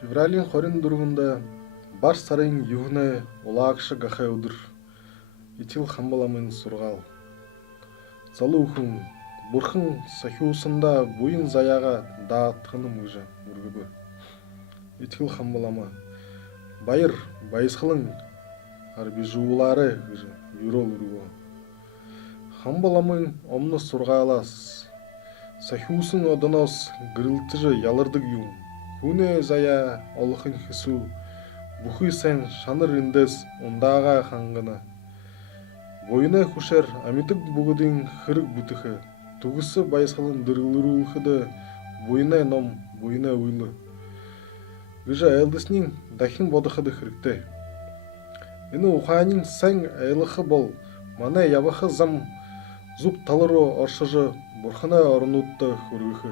Февралийн 24-нд бар сарын юхнэ улаагш гахай өдөр Итгэл хамбаламын сургаал. Залуу хүн бурхан сахиусандаа буян заяага даатханым гэж мөргөв. Итгэл хамбалама баяр баясгалан бижуулаарэ гэж юрол өргөө. Хамбаламын өмнө сургаалаас сахиусан одоноос гэрэлтэж ялардаг юм. Хүнээ заяа олохын хэсүү бүхий сайн шанар эндээс ундаага хангана. Буйнаа хүшээр амьдаг бүгдийн хэрэг бүтэх төгс баясгалан дэргэлрүүлэхэд буйнаа ном буйнаа үйл гэж айлдсны дахин бодоход хэрэгтэй. Энэ ухааныг сайн айлгах бол манай явах зам зүв тал руу оршиж бурханы орнуудад хүргэх.